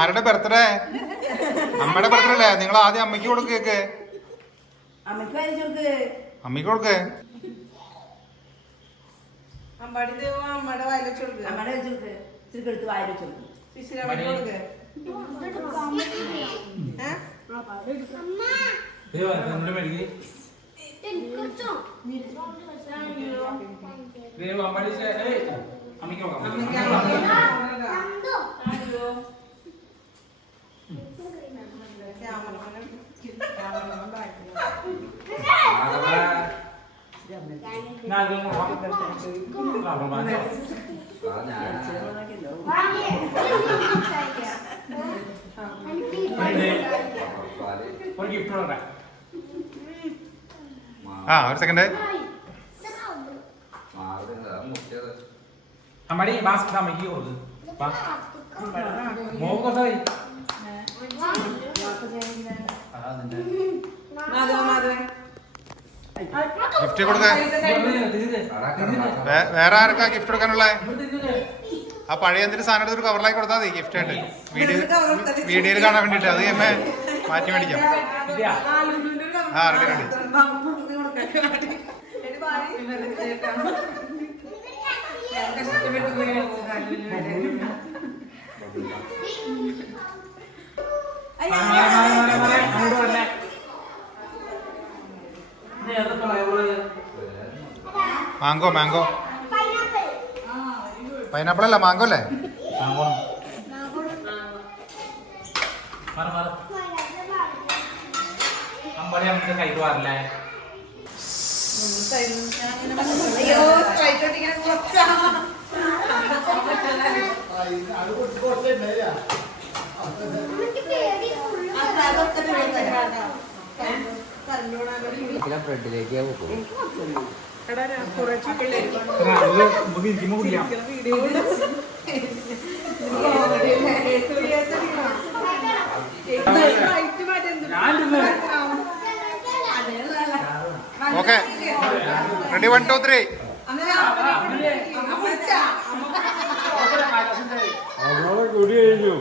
ആരുടെ ബർത്ത്ഡേ? അമ്മയുടെ ബർത്ത്ഡേ അല്ലേ? നിങ്ങൾ ആദ്യം അമ്മയ്ക്ക് കൊടുക്ക് കേക്ക്. അമ്മയ്ക്ക് കൊടുക്ക്. ആ ഒരു സെക്കൻഡ്. അമ്മടി ബാസ്കറ്റ് അമ്മയ്ക്ക് കൊടുക്ക്. മോക്ക് കൊടുത്തായി. ഗിഫ്റ്റ് കൊടുക്ക. വേറെ ആർക്കാ ഗിഫ്റ്റ് കൊടുക്കാനുള്ള? ആ പഴയ എന്തൊരു സാധനം എടുത്തൊരു കവറിലാക്കി കൊടുത്താൽ മതി ഗിഫ്റ്റ് ആയിട്ട്. വീഡിയോയിൽ കാണാൻ വേണ്ടിട്ട് അത് അമ്മ മാറ്റി മേടിക്കാം. ആ ready ready. Mango mango pineapple അല്ല മാങ്കോ അല്ലേ? കഴിച്ചു പാടില്ലേ? ബ്രെഡിലേക്ക് ഓക്കെ റെഡി 1 2 3. കൂടി കഴിഞ്ഞു.